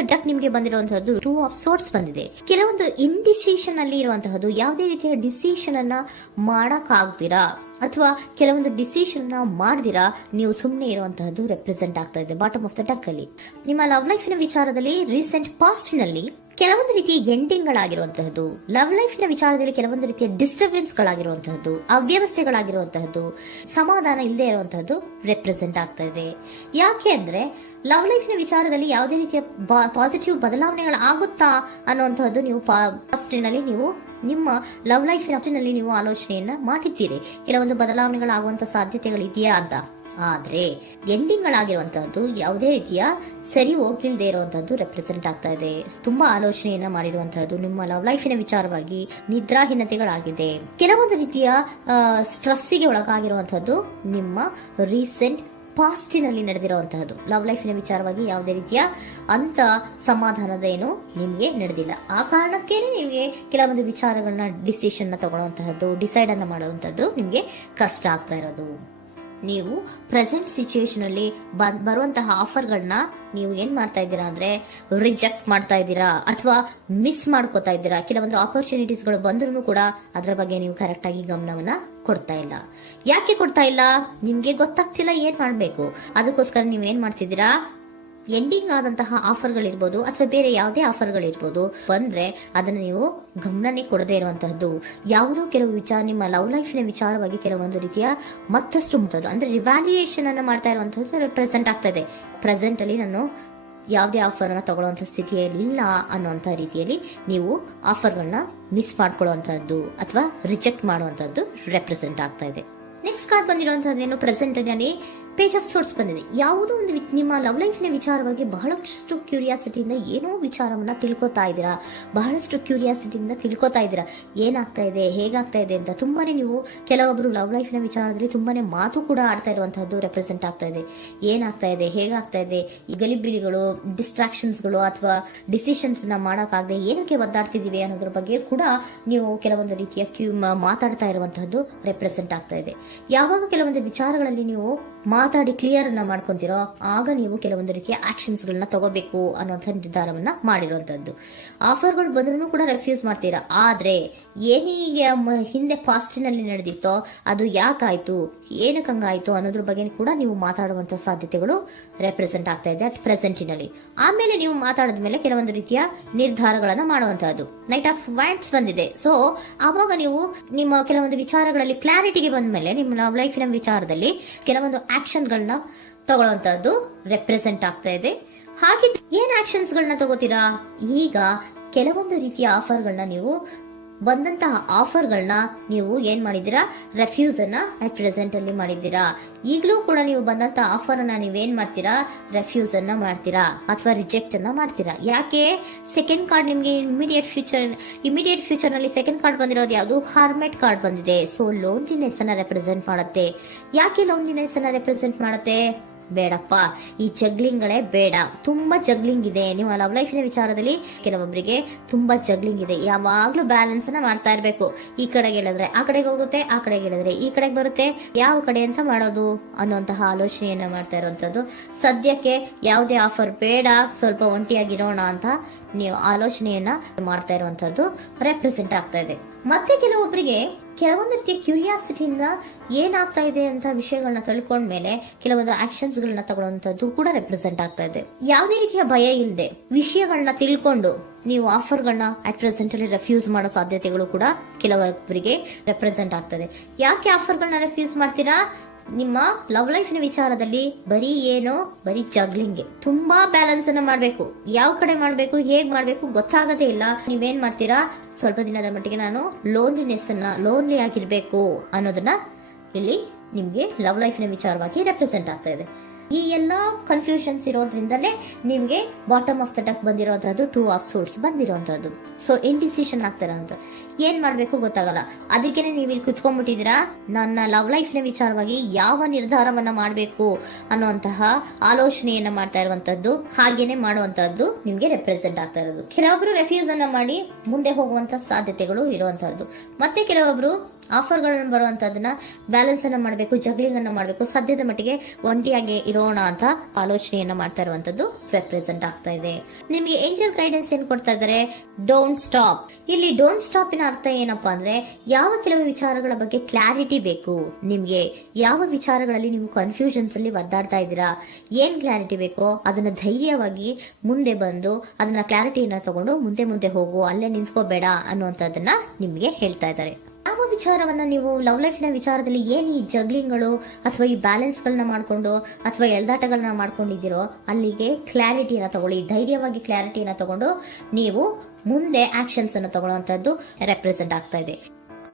The duck ನಿಮಗೆ ಬಂದಿರುವಂತಹದ್ದು two of sorts ಬಂದಿದೆ. ಕೆಲವೊಂದು ಇಂಡಿಸಿಷನ್ ಅಲ್ಲಿ ಇರುವಂತಹದ್ದು, ಯಾವುದೇ ರೀತಿಯ ಡಿಸಿಷನ್ ಅನ್ನ ಮಾಡಕ್ ಆಗ್ದಿರಾ ಅಥವಾ ಕೆಲವೊಂದು ಡಿಸಿಷನ್ ಮಾಡ್ದಿರಾ ನೀವು ಸುಮ್ಮನೆ ಇರುವಂತಹದ್ದು ರೆಪ್ರೆಸೆಂಟ್ ಆಗ್ತಾ ಇದೆ ಬಾಟಮ್ ಆಫ್ ದ ಡಕ್ ಅಲ್ಲಿ. ನಿಮ್ಮ ಲವ್ ಲೈಫಿನ ವಿಚಾರದಲ್ಲಿ ರೀಸೆಂಟ್ ಪಾಸ್ಟ್ ನಲ್ಲಿ ಕೆಲವೊಂದು ರೀತಿಯ ಎಂಡಿಂಗ್ ಗಳಾಗಿರುವಂತಹದ್ದು, ಲವ್ ಲೈಫಿನ ವಿಚಾರದಲ್ಲಿ ಕೆಲವೊಂದು ರೀತಿಯ ಡಿಸ್ಟರ್ಬೆನ್ಸ್ ಗಳಾಗಿರುವಂತಹದ್ದು, ಅವ್ಯವಸ್ಥೆಗಳಾಗಿರುವಂತಹದ್ದು, ಸಮಾಧಾನ ಇಲ್ಲದೆ ಇರುವಂತಹದ್ದು ರೆಪ್ರೆಸೆಂಟ್ ಆಗ್ತಾ ಇದೆ. ಯಾಕೆ ಅಂದ್ರೆ ಲವ್ ಲೈಫಿನ ವಿಚಾರದಲ್ಲಿ ಯಾವುದೇ ರೀತಿಯ ಪಾಸಿಟಿವ್ ಬದಲಾವಣೆಗಳಾಗುತ್ತಾ ಅನ್ನುವಂತಹದ್ದು ನೀವು ಪಾಸ್ಟಿನಲ್ಲಿ ನೀವು ನಿಮ್ಮ ಲವ್ ಲೈಫಿನಲ್ಲಿ ನೀವು ಆಲೋಚನೆಯನ್ನ ಮಾಡಿದ್ದೀರಿ, ಕೆಲವೊಂದು ಬದಲಾವಣೆಗಳಾಗುವಂತ ಸಾಧ್ಯತೆಗಳಿದೆಯಾ ಅಂತ. ಆದ್ರೆ ಎಂಡಿಂಗ್ ಗಳಾಗಿರುವಂತಹದ್ದು ಯಾವುದೇ ರೀತಿಯ ಸರಿ ಹೋಗಿಲ್ದೇ ಇರುವಂತಹದ್ದು ರೆಪ್ರೆಸೆಂಟ್ ಆಗ್ತಾ ಇದೆ. ತುಂಬಾ ಆಲೋಚನೆಯನ್ನ ಮಾಡಿರುವಂತಹದ್ದು ನಿಮ್ಮ ಲವ್ ಲೈಫಿನ ವಿಚಾರವಾಗಿ ನಿದ್ರಾಹೀನತೆಗಳಾಗಿದೆ. ಕೆಲವೊಂದು ರೀತಿಯ ಸ್ಟ್ರೆಸ್ಸಿಗೆ ಒಳಗಾಗಿರುವಂತಹದ್ದು ನಿಮ್ಮ ರೀಸೆಂಟ್ ಪಾಸ್ಟಿನಲ್ಲಿ ನಡೆದಿರುವಂತಹದ್ದು. ಲವ್ ಲೈಫಿನ ವಿಚಾರವಾಗಿ ಯಾವುದೇ ರೀತಿಯ ಅಂತ ಸಮಾಧಾನದ ಏನು ನಿಮ್ಗೆ ನಡೆದಿಲ್ಲ. ಆ ಕಾರಣಕ್ಕೇನೆ ನಿಮಗೆ ಕೆಲವೊಂದು ವಿಚಾರಗಳನ್ನ ಡಿಸಿಷನ್ ತಗೊಳ್ಳುವಂತಹದ್ದು, ಡಿಸೈಡ್ ಅನ್ನ ಮಾಡುವಂತಹದ್ದು ನಿಮ್ಗೆ ಕಷ್ಟ ಆಗ್ತಾ ಇರೋದು. ನೀವು ಪ್ರೆಸೆಂಟ್ ಸಿಚುಯೇಷನ್ ಅಲ್ಲಿ ಬರುವಂತಹ ಆಫರ್ಗಳನ್ನ ನೀವು ಏನ್ ಮಾಡ್ತಾ ಇದ್ದೀರಾ ಅಂದ್ರೆ ರಿಜೆಕ್ಟ್ ಮಾಡ್ತಾ ಇದ್ದೀರಾ ಅಥವಾ ಮಿಸ್ ಮಾಡ್ಕೋತಾ ಇದ್ದೀರಾ. ಕೆಲವೊಂದು ಆಪರ್ಚುನಿಟೀಸ್ ಗಳು ಬಂದ್ರೂ ಕೂಡ ಅದರ ಬಗ್ಗೆ ನೀವು ಕರೆಕ್ಟ್ ಆಗಿ ಗಮನವನ್ನ ಕೊಡ್ತಾ ಇಲ್ಲ. ಯಾಕೆ ಕೊಡ್ತಾ ಇಲ್ಲ? ನಿಮ್ಗೆ ಗೊತ್ತಾಗ್ತಿಲ್ಲ ಏನ್ ಮಾಡ್ಬೇಕು. ಅದಕ್ಕೋಸ್ಕರ ನೀವ್ ಏನ್ ಮಾಡ್ತಿದ್ದೀರಾ, ಎಂಡಿಂಗ್ ಆದಂತಹ ಆಫರ್ಗಳಿರ್ಬೋದು ಅಥವಾ ಬೇರೆ ಯಾವುದೇ ಆಫರ್ಗಳಿರ್ಬೋದು ಬಂದ್ರೆ ಅದನ್ನ ನೀವು ಗಮನನೇ ಕೊಡದೇ ಇರುವಂತಹದ್ದು. ಯಾವುದೋ ಕೆಲವು ವಿಚಾರ ನಿಮ್ಮ ಲವ್ ಲೈಫಿನ ವಿಚಾರವಾಗಿ ಕೆಲವೊಂದು ರೀತಿಯ ಮತ್ತಷ್ಟು ಮುಟ್ಟೋದು ಅಂದ್ರೆ ರಿವ್ಯಾಲ್ಯೂಯೇಷನ್ ಅನ್ನ ಮಾಡ್ತಾ ಇರುವಂತಹದ್ದು ರೆಪ್ರೆಸೆಂಟ್ ಆಗ್ತಾ ಇದೆ. ಪ್ರೆಸೆಂಟ್ ಅಲ್ಲಿ ನಾನು ಯಾವುದೇ ಆಫರ್ ಅನ್ನ ತಗೊಳ್ಳುವಂತ ಸ್ಥಿತಿಯಲ್ಲಿ ಇಲ್ಲ ಅನ್ನುವಂತ ರೀತಿಯಲ್ಲಿ ನೀವು ಆಫರ್ಗಳನ್ನ ಮಿಸ್ ಮಾಡ್ಕೊಳ್ಳುವಂತಹದ್ದು ಅಥವಾ ರಿಜೆಕ್ಟ್ ಮಾಡುವಂತಹದ್ದು ರೆಪ್ರೆಸೆಂಟ್ ಆಗ್ತಾ ಇದೆ. ನೆಕ್ಸ್ಟ್ ಕಾರ್ಡ್ ಬಂದಿರುವಂತಹದ್ದೇನು, ಪ್ರೆಸೆಂಟ್ ನಲ್ಲಿ ಪೇಜ್ ಆಫ್ ಸೋರ್ಟ್ಸ್ ಬಂದಿದೆ. ಯಾವುದೋ ಒಂದು ನಿಮ್ಮ ಲವ್ ಲೈಫಿನ ವಿಚಾರವಾಗಿ ಬಹಳಷ್ಟು ಕ್ಯೂರಿಯಾಸಿಟಿಯಿಂದ ಏನೋ ವಿಚಾರವನ್ನ ತಿಳ್ಕೊತಾ ಇದ್ದೀರಾ, ಬಹಳಷ್ಟು ಕ್ಯೂರಿಯಾಸಿಟಿಯಿಂದ ತಿಳ್ಕೊತಾ ಇದ್ದೀರಾ ಏನಾಗ್ತಾ ಇದೆ, ಹೇಗಾಗ್ತಾ ಇದೆ ಅಂತ. ತುಂಬಾನೇ ನೀವು ಕೆಲವೊಬ್ರು ಲವ್ ಲೈಫಿನ ವಿಚಾರದಲ್ಲಿ ತುಂಬಾನೇ ಮಾತು ಕೂಡ ಆಡ್ತಾ ಇರುವಂತಹದ್ದು ರೆಪ್ರೆಸೆಂಟ್ ಆಗ್ತಾ ಇದೆ. ಏನಾಗ್ತಾ ಇದೆ, ಹೇಗಾಗ್ತಾ ಇದೆ, ಈ ಗಲಿಬಿಲಿಗಳು, ಡಿಸ್ಟ್ರಾಕ್ಷನ್ಸ್ಗಳು ಅಥವಾ ಡಿಸಿಷನ್ಸ್ ನ ಮಾಡಕ್ಕಾಗದೆ ಏನಕ್ಕೆ ಒದ್ದಾಡ್ತಿದೀವಿ ಅನ್ನೋದ್ರ ಬಗ್ಗೆ ಕೂಡ ನೀವು ಕೆಲವೊಂದು ರೀತಿಯ ಮಾತಾಡ್ತಾ ಇರುವಂತಹದ್ದು ರೆಪ್ರೆಸೆಂಟ್ ಆಗ್ತಾ ಇದೆ. ಯಾವಾಗ ಕೆಲವೊಂದು ವಿಚಾರಗಳಲ್ಲಿ ನೀವು ಮಾತಾಡಿ ಕ್ಲಿಯರ್ ಅನ್ನ ಮಾಡ್ಕೊಂತೀರೋ ಆಗ ನೀವು ಕೆಲವೊಂದು ರೀತಿಯ ಆಕ್ಷನ್ಸ್ ಗಳನ್ನ ತಗೋಬೇಕು ಅನ್ನುವಂಥ ನಿರ್ಧಾರವನ್ನ ಮಾಡಿರುವಂತದ್ದು. ಆಫರ್ಗಳು ಬಂದ್ರೂ ಕೂಡ ರೆಫ್ಯೂಸ್ ಮಾಡ್ತೀರಾ. ಆದ್ರೆ ಏನೀಗ ಹಿಂದೆ ಪಾಸ್ಟಿನಲ್ಲಿ ನಡೆದಿತ್ತೋ ಅದು ಯಾಕಾಯ್ತು, ಏನಕ್ಕೆ ಹಂಗಾಯ್ತು ಅನ್ನೋದ್ರ ಬಗ್ಗೆ ಕೂಡ ನೀವು ಮಾತಾಡುವಂತ ಸಾಧ್ಯತೆಗಳು ರೆಪ್ರೆಸೆಂಟ್ ಆಗ್ತಾ ಇದೆ ಅಟ್ ಪ್ರೆಸೆಂಟಿನಲ್ಲಿ. ಆಮೇಲೆ ನೀವು ಮಾತಾಡಿದ್ಮೇಲೆ ಕೆಲವೊಂದು ರೀತಿಯ ನಿರ್ಧಾರಗಳನ್ನ ಮಾಡುವಂತಹದ್ದು. ನೈಟ್ ಆಫ್ ವ್ಯಾಂಡ್ಸ್ ಬಂದಿದೆ. ಸೊ ಆವಾಗ ನೀವು ನಿಮ್ಮ ಕೆಲವೊಂದು ವಿಚಾರಗಳಲ್ಲಿ ಕ್ಲಾರಿಟಿಗೆ ಬಂದ್ಮೇಲೆ ನಿಮ್ಮ ಲವ್ ಲೈಫಿನ ವಿಚಾರದಲ್ಲಿ ಕೆಲವೊಂದು ಆಕ್ಷನ್ ಗಳನ್ನ ತಗೊಳ್ಳುವಂತಹದ್ದು ರೆಪ್ರೆಸೆಂಟ್ ಆಗ್ತಾ ಇದೆ. ಹಾಗೆ ಏನ್ ಆಕ್ಷನ್ಸ್ ಗಳನ್ನ ತಗೋತೀರಾ, ಈಗ ಕೆಲವೊಂದು ರೀತಿಯ ಆಫರ್ಗಳನ್ನ ನೀವು ಬಂದಂತಹ ಆಫರ್ಗಳನ್ನ ನೀವು ಏನ್ ಮಾಡಿದ್ದೀರಾ, ರೆಫ್ಯೂಸ್ ಅನ್ನ ಅಟ್ ಪ್ರೆಸೆಂಟ್ ಅಲ್ಲಿ ಮಾಡಿದ್ದೀರಾ. ಈಗಲೂ ಕೂಡ ನೀವು ಬಂದಂತಹ ಆಫರ್ ಅನ್ನ ನೀವೇನ್ ಮಾಡ್ತೀರಾ, ರೆಫ್ಯೂಸ್ ಅನ್ನ ಮಾಡ್ತೀರಾ ಅಥವಾ ರಿಜೆಕ್ಟ್ ಅನ್ನ ಮಾಡ್ತೀರಾ. ಯಾಕೆ? ಸೆಕೆಂಡ್ ಕಾರ್ಡ್ ನಿಮ್ಗೆ ಇಮಿಡಿಯೇಟ್ ಫ್ಯೂಚರ್ ನಲ್ಲಿ ಸೆಕೆಂಡ್ ಕಾರ್ಡ್ ಬಂದಿರೋದು ಯಾವುದು, ಹಾರ್ಮೆಟ್ ಕಾರ್ಡ್ ಬಂದಿದೆ. ಸೊ ಲೋನ್ಲಿನೆಸ್ ಅನ್ನ ರೆಪ್ರೆಸೆಂಟ್ ಮಾಡುತ್ತೆ. ಯಾಕೆ ಲೋನ್ಲಿನೆಸ್ ಅನ್ನ ರೆಪ್ರೆಸೆಂಟ್ ಮಾಡುತ್ತೆ? ಬೇಡಪ್ಪ, ಈ ಜಗ್ಲಿಂಗ್ಗಳೇ ಬೇಡ. ತುಂಬಾ ಜಗ್ಲಿಂಗ್ ಇದೆ ನಿಮ್ಮ ಲವ್ ಲೈಫಿನ ವಿಚಾರದಲ್ಲಿ. ಕೆಲವೊಬ್ಬರಿಗೆ ತುಂಬಾ ಜಗ್ಲಿಂಗ್ ಇದೆ. ಯಾವಾಗ್ಲೂ ಬ್ಯಾಲೆನ್ಸ್ ಅನ್ನ ಮಾಡ್ತಾ ಇರ್ಬೇಕು. ಈ ಕಡೆಗೆ ಹೇಳಿದ್ರೆ ಆ ಕಡೆಗೆ ಹೋಗುತ್ತೆ, ಆ ಕಡೆಗೆ ಹೇಳಿದ್ರೆ ಈ ಕಡೆಗೆ ಬರುತ್ತೆ. ಯಾವ ಕಡೆ ಅಂತ ಮಾಡೋದು ಅನ್ನುವಂತಹ ಆಲೋಚನೆಯನ್ನ ಮಾಡ್ತಾ ಇರುವಂತದ್ದು. ಸದ್ಯಕ್ಕೆ ಯಾವುದೇ ಆಫರ್ ಬೇಡ, ಸ್ವಲ್ಪ ಒಂಟಿಯಾಗಿರೋಣ ಅಂತ ನೀವು ಆಲೋಚನೆಯನ್ನ ಮಾಡ್ತಾ ಇರುವಂತದ್ದು ರೆಪ್ರೆಸೆಂಟ್ ಆಗ್ತಾ ಇದೆ. ಮತ್ತೆ ಕೆಲವೊಬ್ಬರಿಗೆ ಕೆಲವೊಂದು ರೀತಿಯ ಕ್ಯೂರಿಯಾಸಿಟಿಯಿಂದ ಏನಾಗ್ತಾ ಇದೆ ಅಂತ ವಿಷಯಗಳನ್ನ ತಿಳ್ಕೊಂಡ್ಮೇಲೆ ಕೆಲವೊಂದು ಆಕ್ಷನ್ಸ್ ಗಳನ್ನ ತಗೊಳ್ಳುವಂತದ್ದು ಕೂಡ ರೆಪ್ರೆಸೆಂಟ್ ಆಗ್ತಾ ಇದೆ. ಯಾವುದೇ ರೀತಿಯ ಭಯ ಇಲ್ಲದೆ ವಿಷಯಗಳನ್ನ ತಿಳ್ಕೊಂಡು ನೀವು ಆಫರ್ಗಳನ್ನ ಅಟ್ ಪ್ರೆಸೆಂಟ್ ಅಲ್ಲಿ ರೆಫ್ಯೂಸ್ ಮಾಡೋ ಸಾಧ್ಯತೆಗಳು ಕೂಡ ಕೆಲವೊಬ್ಬರಿಗೆ ರೆಪ್ರೆಸೆಂಟ್ ಆಗ್ತದೆ. ಯಾಕೆ ಆಫರ್ಗಳನ್ನ ರೆಫ್ಯೂಸ್ ಮಾಡ್ತೀರಾ? ನಿಮ್ಮ ಲವ್ ಲೈಫಿನ ವಿಚಾರದಲ್ಲಿ ಬರೀ ಜಗ್ಲಿಂಗ್, ತುಂಬಾ ಬ್ಯಾಲೆನ್ಸ್ ಅನ್ನ ಮಾಡ್ಬೇಕು. ಯಾವ ಕಡೆ ಮಾಡ್ಬೇಕು, ಹೇಗ್ ಮಾಡ್ಬೇಕು ಗೊತ್ತಾಗದೇ ಇಲ್ಲ. ನೀವೇನ್ ಮಾಡ್ತೀರಾ, ಸ್ವಲ್ಪ ದಿನದ ಮಟ್ಟಿಗೆ ನಾನು ಲೋನ್ಲಿ ಆಗಿರ್ಬೇಕು ಅನ್ನೋದನ್ನ ಇಲ್ಲಿ ನಿಮ್ಗೆ ಲವ್ ಲೈಫಿನ ವಿಚಾರವಾಗಿ ರೆಪ್ರೆಸೆಂಟ್ ಆಗ್ತಾ ಇದೆ. ಈ ಎಲ್ಲಾ ಕನ್ಫ್ಯೂಷನ್ಸ್ ಇರೋದ್ರಿಂದಲೇ ನಿಮ್ಗೆ ಬಾಟಮ್ ಆಫ್ ದ ಡಕ್ ಬಂದಿರೋದು ಟೂ ಆಫ್ ಸೋರ್ಟ್ಸ್ ಬಂದಿರೋದು. ಸೊ ಇಂಡಿಸಿಷನ್ ಆಗ್ತಿರೋದು. ಏನ್ ಮಾಡ್ಬೇಕು ಗೊತ್ತಾಗಲ್ಲ. ಅದಕ್ಕೇನೆ ನೀವು ಇಲ್ಲಿ ಕುತ್ಕೊಂಡ್ಬಿಟ್ಟಿದ್ದೀರಾ, ನನ್ನ ಲವ್ ಲೈಫ್ ನ ವಿಚಾರವಾಗಿ ಯಾವ ನಿರ್ಧಾರವನ್ನ ಮಾಡಬೇಕು ಅನ್ನುವಂತಹ ಆಲೋಚನೆಯನ್ನ ಮಾಡ್ತಾ ಇರುವಂತದ್ದು, ಹಾಗೇನೆ ಮಾಡುವಂತದ್ದು ನಿಮ್ಗೆ ರೆಪ್ರೆಸೆಂಟ್ ಆಗ್ತಾ ಇರೋದು. ಕೆಲವೊಬ್ರು ರೆಫ್ಯೂಸ್ ಅನ್ನ ಮಾಡಿ ಮುಂದೆ ಹೋಗುವಂತ ಸಾಧ್ಯತೆಗಳು ಇರುವಂತಹದ್ದು, ಮತ್ತೆ ಕೆಲವೊಬ್ರು ಆಫರ್ಗಳನ್ನು ಬರುವಂತದನ್ನ ಬ್ಯಾಲೆನ್ಸ್ ಅನ್ನ ಮಾಡಬೇಕು, ಜಗ್ಲಿಂಗ್ ಅನ್ನ ಮಾಡಬೇಕು, ಸದ್ಯದ ಮಟ್ಟಿಗೆ ಒಂಟಿಯಾಗಿ ಇರೋಣ ಅಂತ ಆಲೋಚನೆಯನ್ನ ಮಾಡ್ತಾ ಇರುವಂತದ್ದು ರೆಪ್ರೆಸೆಂಟ್ ಆಗ್ತಾ ಇದೆ. ನಿಮಗೆ ಏಂಜಲ್ ಗೈಡೆನ್ಸ್ ಏನ್ ಕೊಡ್ತಾ ಇದ್ದಾರೆ, ಡೋಂಟ್ ಸ್ಟಾಪ್. ಇಲ್ಲಿ ಡೋಂಟ್ ಸ್ಟಾಪ್ ಇನ ಅರ್ಥ ಏನಪ್ಪಾ ಅಂದ್ರೆ, ಯಾವ ಕೆಲವು ವಿಚಾರಗಳ ಬಗ್ಗೆ ಕ್ಲಾರಿಟಿ ಬೇಕು ನಿಮ್ಗೆ, ಯಾವ ವಿಚಾರಗಳಲ್ಲಿ ನೀವು ಕನ್ಫ್ಯೂಷನ್ಸ್ ಅಲ್ಲಿ ಒದ್ದಾಡ್ತಾ ಇದ್ದೀರಾ, ಏನ್ ಕ್ಲಾರಿಟಿ ಬೇಕೋ ಅದನ್ನ ಧೈರ್ಯವಾಗಿ ಮುಂದೆ ಬಂದು ಅದನ್ನ ಕ್ಲಾರಿಟಿಯನ್ನ ತಗೊಂಡು ಮುಂದೆ ಹೋಗು, ಅಲ್ಲೇ ನಿಂತ್ಕೋಬೇಡ ಅನ್ನುವಂಥದ್ದನ್ನ ನಿಮ್ಗೆ ಹೇಳ್ತಾ ಇದ್ದಾರೆ. ಯಾವ ವಿಚಾರವನ್ನ ನೀವು ಲವ್ ಲೈಫ್ ನ ವಿಚಾರದಲ್ಲಿ ಏನ್ ಈ ಜಗ್ಲಿಂಗ್ಗಳು ಅಥವಾ ಈ ಬ್ಯಾಲೆನ್ಸ್ ಗಳನ್ನ ಮಾಡ್ಕೊಂಡು ಅಥವಾ ಎಳ್ದಾಟಗಳನ್ನ ಮಾಡ್ಕೊಂಡಿದ್ದೀರೋ ಅಲ್ಲಿಗೆ ಕ್ಲಾರಿಟಿಯನ್ನ ತಗೊಳ್ಳಿ, ಧೈರ್ಯವಾಗಿ ಕ್ಲಾರಿಟಿಯನ್ನ ತಗೊಂಡು ನೀವು ಮುಂದೆ ಆಕ್ಷನ್ಸ್ ಅನ್ನ ತಗೊಳ್ಳುವಂತದ್ದು ರೆಪ್ರೆಸೆಂಟ್ ಆಗ್ತಾ ಇದೆ.